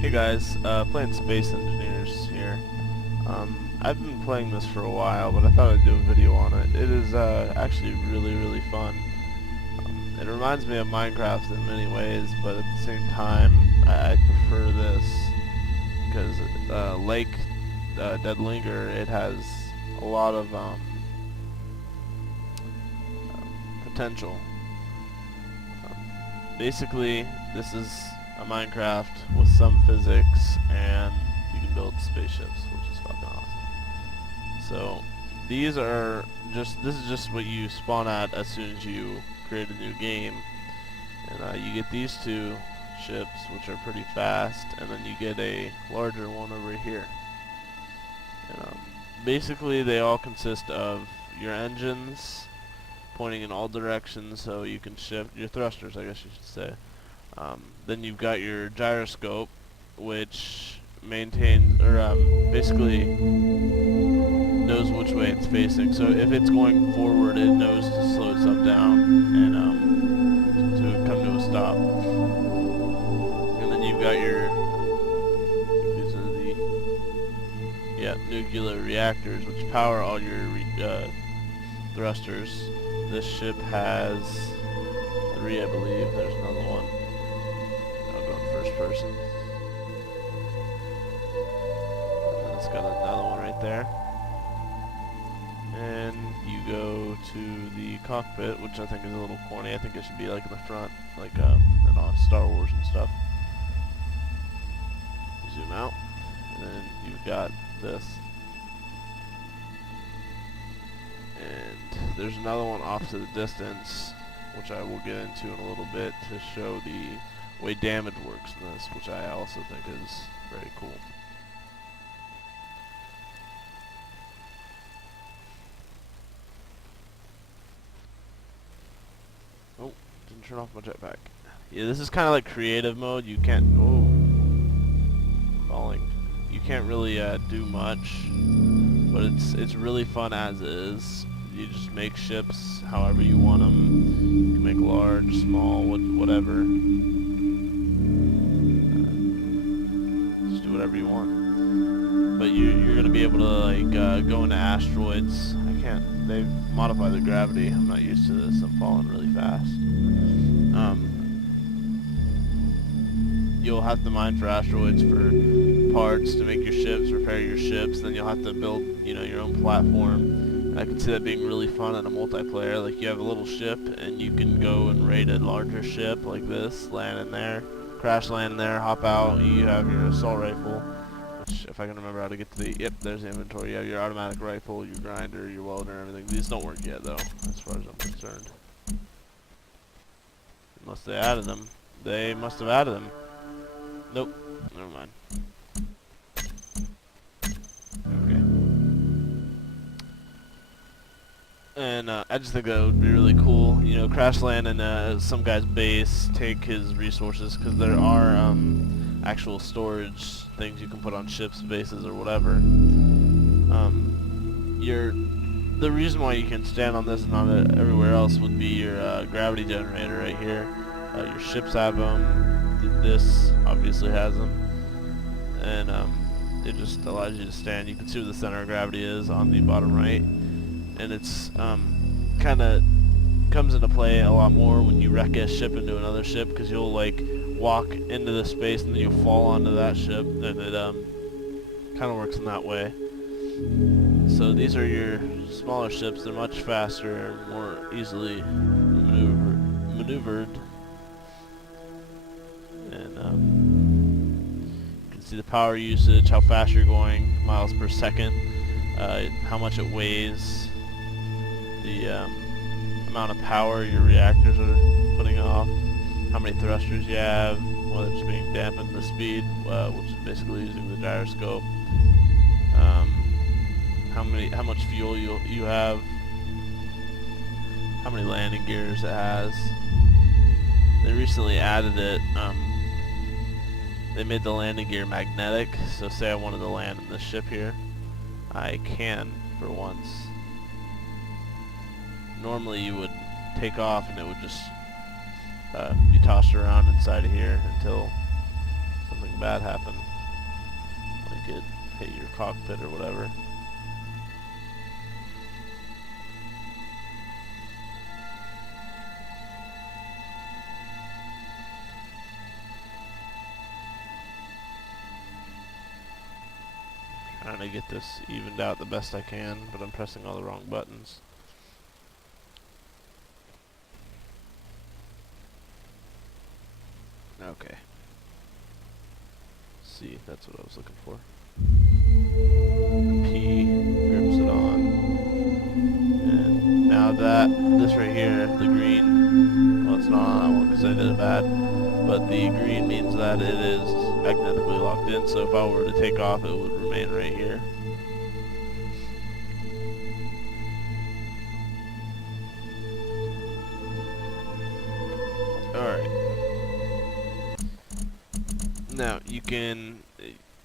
Hey guys, playing Space Engineers here. I've been playing this for a while, but I thought I'd do a video on it. It is actually really fun. It reminds me of Minecraft in many ways, but at the same time, I prefer this because Lake Dead Linger, it has a lot of potential. Basically, this is a Minecraft with some physics, and you can build spaceships, which is fucking awesome. So this is just what you spawn at as soon as you create a new game, and you get these two ships, which are pretty fast, and then you get a larger one over here. And basically, they all consist of your engines pointing in all directions, so you can shift your thrusters, I guess you should say. Then you've got your gyroscope, which maintains, or basically knows which way it's facing. So if it's going forward, it knows to slow itself down and to come to a stop. And then you've got these are the nuclear reactors, which power all your thrusters. This ship has 3, I believe. There's another one. I'll go in first person. And then it's got another one right there. And you go to the cockpit, which I think is a little corny. I think it should be like in the front, like in all Star Wars and stuff. You zoom out, and then you've got this. And there's another one off to the distance, which I will get into in a little bit to show the way damage works in this, which I also think is very cool. Oh, didn't turn off my jetpack. Yeah, this is kind of like creative mode. You can't... Oh, falling. You can't really do much, but it's really fun as is. You just make ships however you want them. You can make large, small, whatever. Just do whatever you want. But you're gonna be able to like go into asteroids. I can't. They've modified the gravity. I'm not used to this. I'm falling really fast. You'll have to mine for asteroids for parts to make your ships, repair your ships. Then you'll have to build, your own platform. I can see that being really fun in a multiplayer. Like, you have a little ship, and you can go and raid a larger ship like this, land in there, crash land in there, hop out. You have your assault rifle, which, if I can remember how to get to the... Yep, there's the inventory. You have your automatic rifle, your grinder, your welder, and everything. These don't work yet, though, as far as I'm concerned. Unless they added them. They must have added them. Nope. Never mind. Okay. And I just think that would be really cool. Crash land in some guy's base, take his resources, because there are actual storage things you can put on ships, bases, or whatever. The reason why you can stand on this and not everywhere else would be your gravity generator right here. Your ships have them. This obviously has them, and it just allows you to stand. You can see where the center of gravity is on the bottom right, and it's kind of comes into play a lot more when you wreck a ship into another ship, because you'll like walk into the space and then you'll fall onto that ship, and it kind of works in that way. So these are your smaller ships. They're much faster, more easily maneuvered. And you can see the power usage, how fast you're going, miles per second, how much it weighs, the amount of power your reactors are putting off, how many thrusters you have, whether it's being dampened, the speed, which is basically using the gyroscope, how much fuel you have, how many landing gears it has. They recently added it. They made the landing gear magnetic, so say I wanted to land in this ship here, I can for once. Normally you would take off and it would just be tossed around inside of here until something bad happen, like it hit your cockpit or whatever. Trying to get this evened out the best I can, but I'm pressing all the wrong buttons. Okay. C, that's what I was looking for. P grips it on. And now this right here, the green, well, it's not on that one because I did it bad, but the green means that it is magnetically locked in, so if I were to take off, it would remain right here. Alright. Now, you can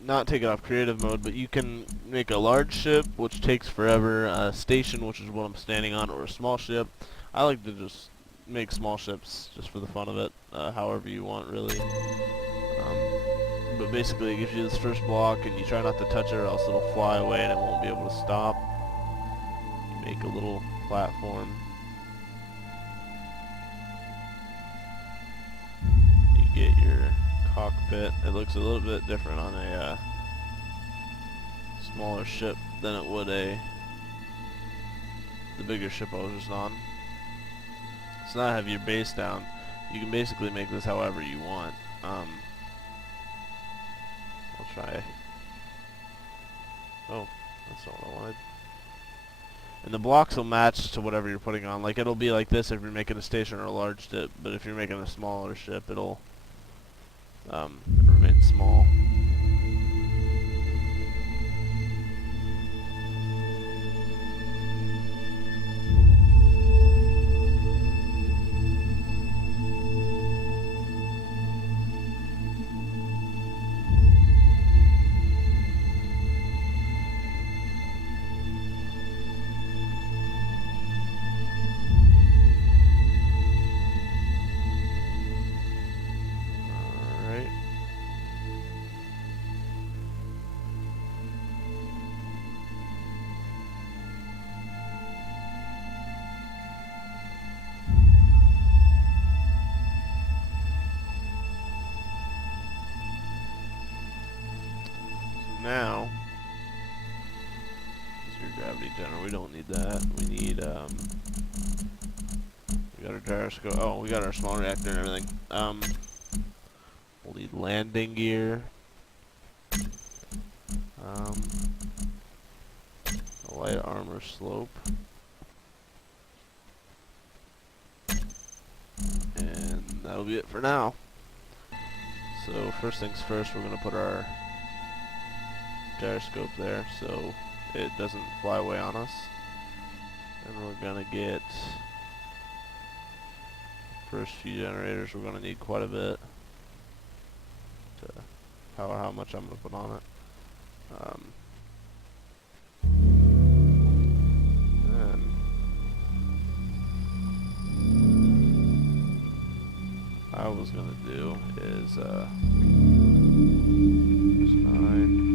not take it off creative mode, but you can make a large ship, which takes forever, a station, which is what I'm standing on, or a small ship. I like to just make small ships just for the fun of it, however you want, really. But basically, it gives you this first block, and you try not to touch it, or else it'll fly away and it won't be able to stop. You make a little platform. You get your cockpit. It looks a little bit different on a smaller ship than it would the bigger ship I was just on. So now I have your base down. You can basically make this however you want. I'll try. Oh, that's not what I wanted. And the blocks will match to whatever you're putting on. Like, it'll be like this if you're making a station or a large ship, but if you're making a smaller ship, it'll remain small. Now, this is your gravity generator. We don't need that. We need, we got our gyroscope. Oh, we got our small reactor and everything. We'll need landing gear. A light armor slope. And that'll be it for now. So, first things first, we're going to put our gyroscope there so it doesn't fly away on us, and we're gonna get first few generators. We're gonna need quite a bit to power how much I'm gonna put on it. And what I was gonna do is 9.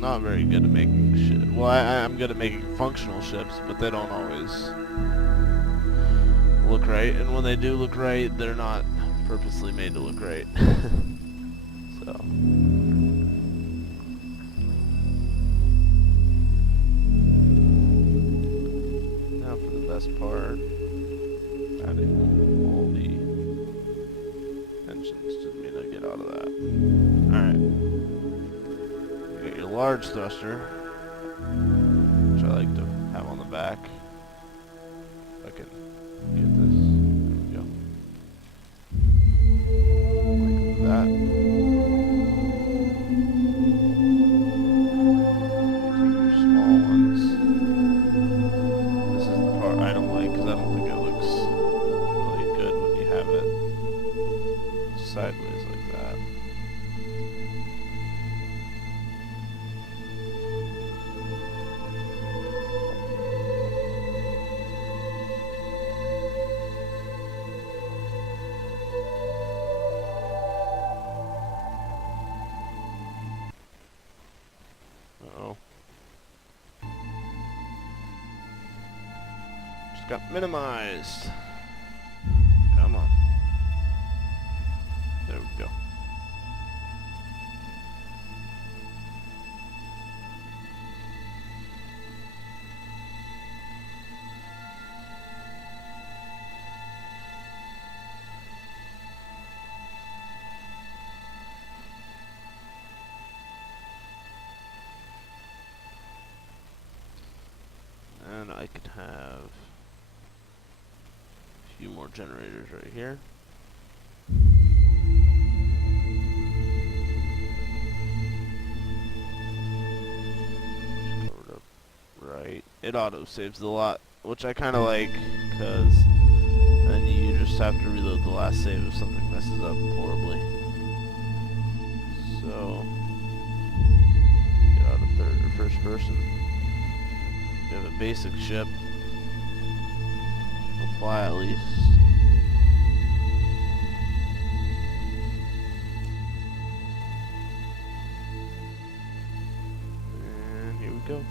Not very good at making shit. Well, I'm good at making functional ships, but they don't always look right. And when they do look right, they're not purposely made to look right. So. last part. Adding all the engines to mean I get out of that. Alright. You got your large thruster, which I like to have on the back. If I can get this. There we go. Like that. Take your small ones. This is the part I don't like because I don't think it looks really good when you have it sideways like that. Uh-oh. Just got minimized. Come on. There we go. And I could have a few more generators right here. Just covered up right. It auto saves a lot, which I kind of like, because then you just have to reload the last save if something messes up horribly. So get out of third or first person. We have a basic ship. We'll fly at least. And here we go.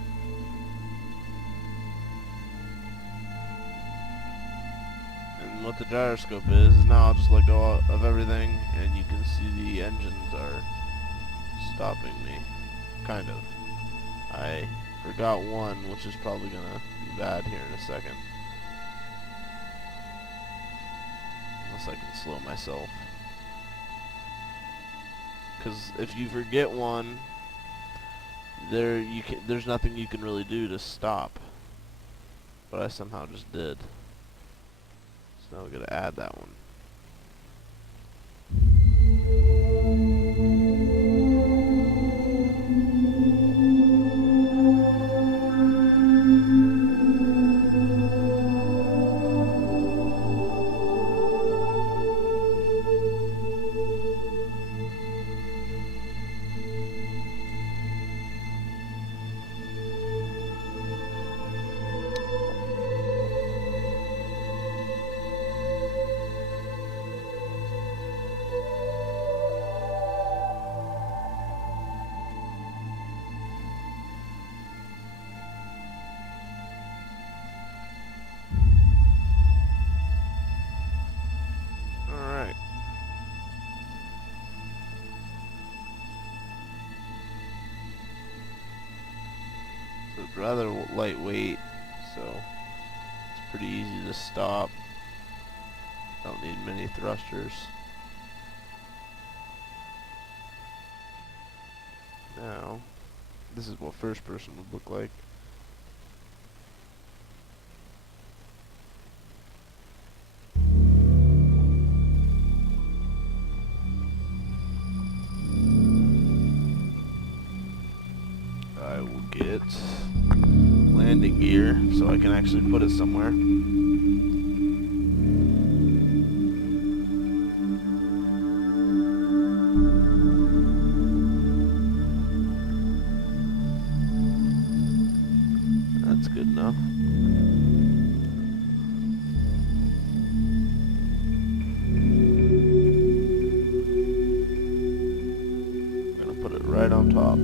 And what the gyroscope is now I'll just let go of everything and you can see the engines are stopping me. Kind of. I forgot one, which is probably gonna be bad here in a second. Unless I can slow myself. Because if you forget one, there's nothing you can really do to stop. But I somehow just did. So now we're gonna add that one. It's rather lightweight, so it's pretty easy to stop. Don't need many thrusters. Now, this is what first person would look like. I will get landing gear so I can actually put it somewhere. That's good enough. I'm gonna put it right on top.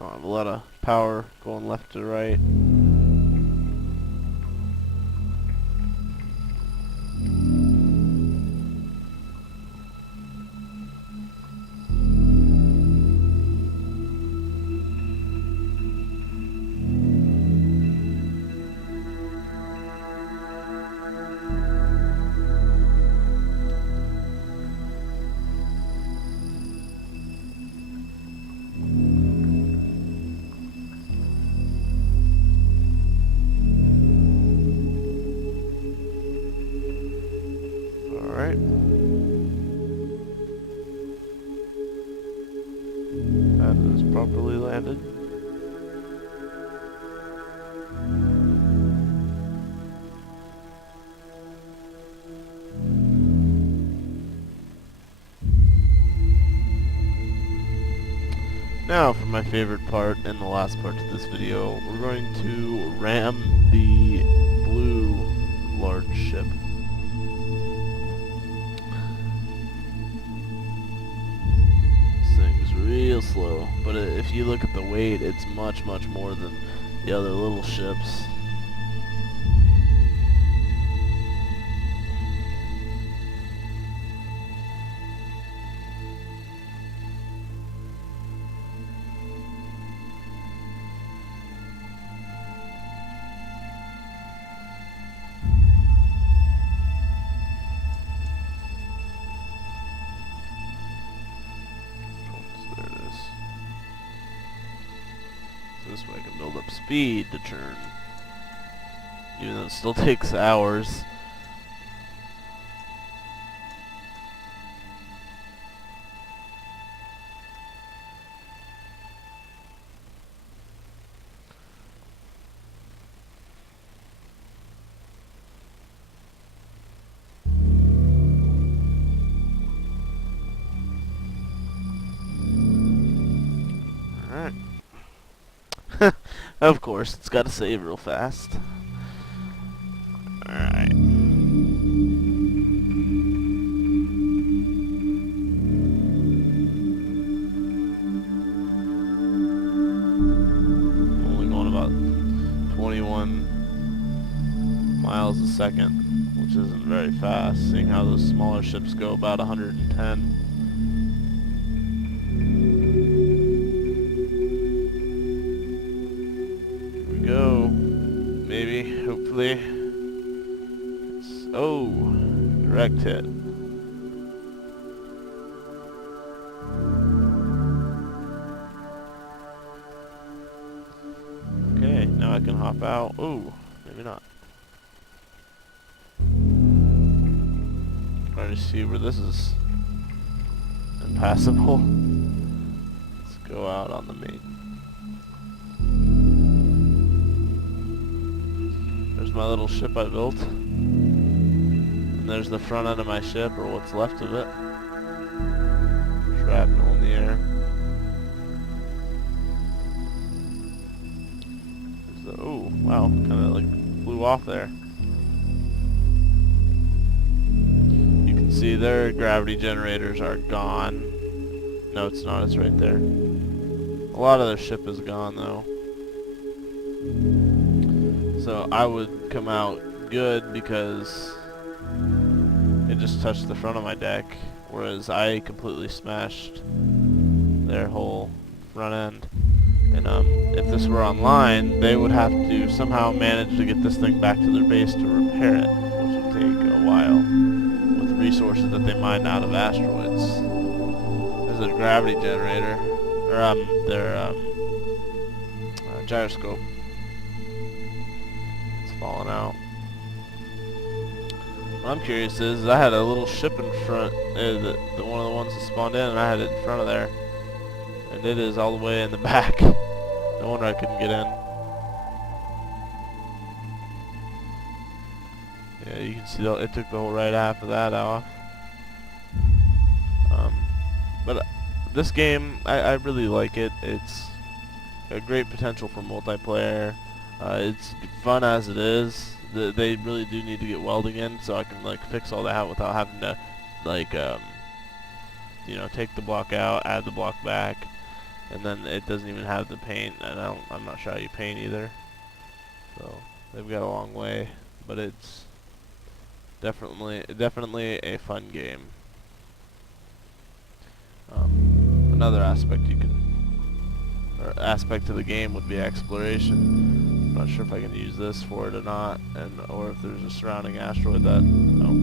A lot of power going left to right. Now for my favorite part and the last part of this video, we're going to ram the blue large ship. This thing's real slow, but if you look at the weight, it's much more than the other little ships. This way I can build up speed to turn, even though it still takes hours. Alright. Of course, it's got to save real fast. Alright. Only going about 21 miles a second, which isn't very fast, seeing how those smaller ships go about 110. Go. Maybe, hopefully. Oh, direct hit. Okay, now I can hop out. Oh, maybe not. Trying to see where this is impassable. Let's go out on the main. There's my little ship I built. And there's the front end of my ship, or what's left of it. Shrapnel in the air. Oh, wow, kinda like flew off there. You can see their gravity generators are gone. No, it's not, it's right there. A lot of their ship is gone though. So I would come out good because it just touched the front of my deck, whereas I completely smashed their whole front end. And if this were online, they would have to somehow manage to get this thing back to their base to repair it, which would take a while with resources that they mine out of asteroids. There's a gravity generator, or their gyroscope. Falling out. What I'm curious is, I had a little ship in front, the one of the ones that spawned in, and I had it in front of there, and it is all the way in the back. No wonder I couldn't get in. Yeah, you can see it took the whole right half of that off. But this game, I really like it. It's a great potential for multiplayer. It's fun as it is. They really do need to get welding in, so I can like fix all that out without having to like you know, take the block out, add the block back, and then it doesn't even have the paint, and I'm not sure how you paint either. So they've got a long way, but it's definitely a fun game. Another aspect aspect of the game would be exploration. I'm not sure if I can use this for it or not, or if there's a surrounding asteroid that. Oh,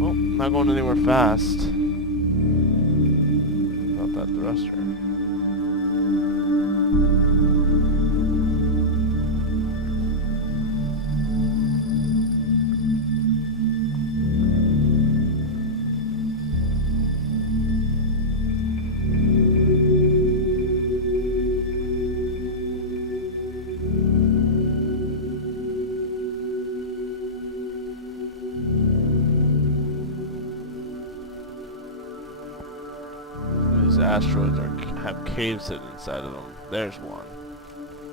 well, not going anywhere fast. About that thruster. These asteroids are have caves hidden inside of them. There's one.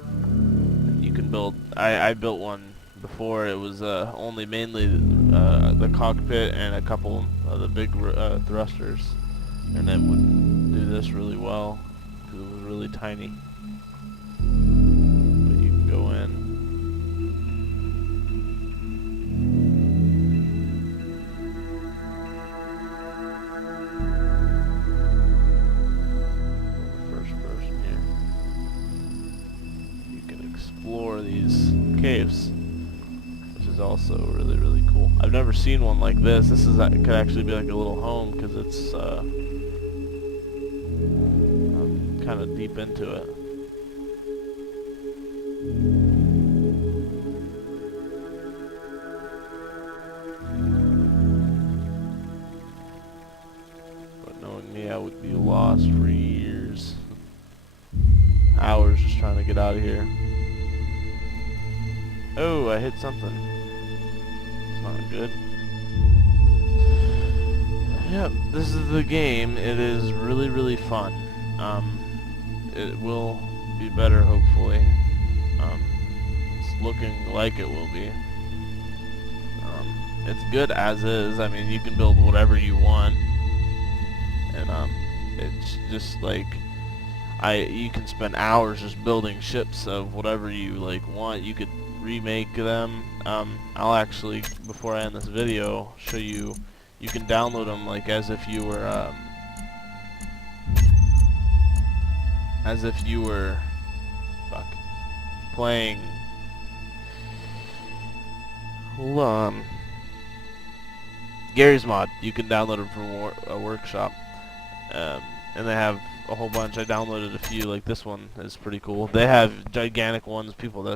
And you can build. I built one before. It was only mainly the cockpit and a couple of the big thrusters, and it would do this really well because it was really tiny. But you can go in. Explore these caves, which is also really, really cool. I've never seen one like this. This is could actually be like a little home because it's kind of deep into it. But knowing me, I would be lost for years, hours just trying to get out of here. Oh, I hit something. It's not good. Yep, this is the game. It is really, really fun. It will be better, hopefully. It's looking like it will be. It's good as is. I mean, you can build whatever you want. And, it's just like... you can spend hours just building ships of whatever you, like, want. You could remake them. I'll actually, before I end this video, show you. You can download them like as if you were playing. Hold on. Garry's Mod. You can download them from a workshop, and they have a whole bunch. I downloaded a few. Like this one is pretty cool. They have gigantic ones. People that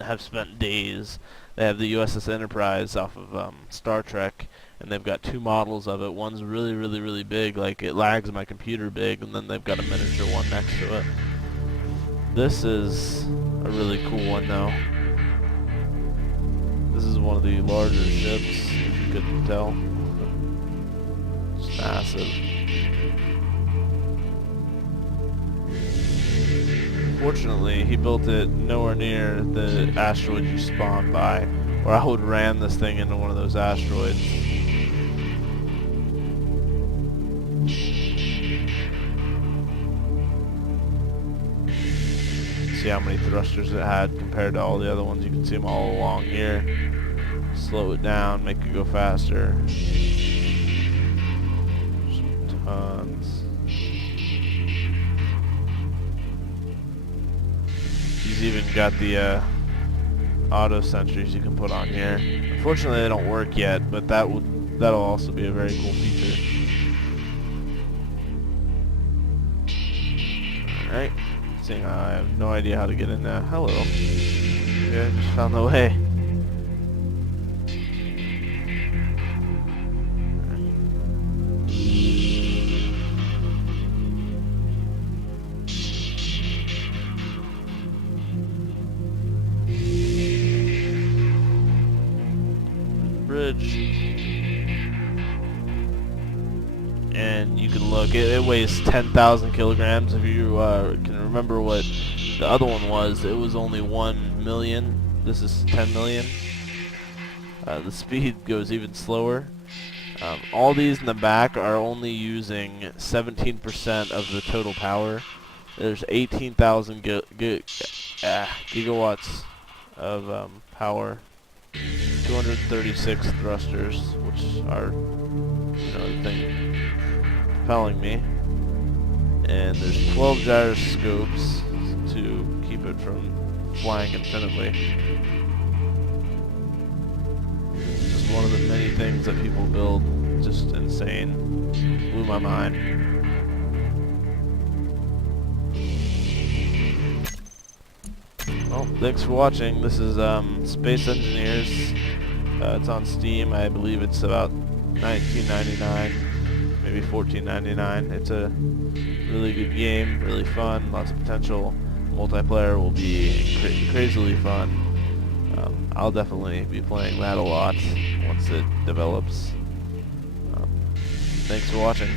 have spent days. They have the USS Enterprise off of Star Trek, and they've got two models of it. One's really, really, really big, like it lags my computer big, and then they've got a miniature one next to it. This is a really cool one, though. This is one of the larger ships, if you couldn't tell. It's massive. Fortunately, he built it nowhere near the asteroid you spawn by, or I would ram this thing into one of those asteroids. See how many thrusters it had compared to all the other ones. You can see them all along here. Slow it down, make it go faster. Tons. He's even got the auto sentries you can put on here. Unfortunately, they don't work yet, but that'll also be a very cool feature. All right. Seeing I have no idea how to get in there. Hello. Yeah, just found the way. Bridge. And you can look, it weighs 10,000 kilograms. If you can remember what the other one was, it was only 1 million. This is 10 million. The speed goes even slower. All these in the back are only using 17% of the total power. There's 18,000 gigawatts of power. 236 thrusters, which are, the thing propelling me. And there's 12 gyroscopes to keep it from flying infinitely. Just one of the many things that people build. Just insane. Blew my mind. Well, thanks for watching. This is Space Engineers. It's on Steam. I believe it's about $19.99, maybe $14.99. It's a really good game, really fun, lots of potential. Multiplayer will be crazily fun. I'll definitely be playing that a lot once it develops. Thanks for watching.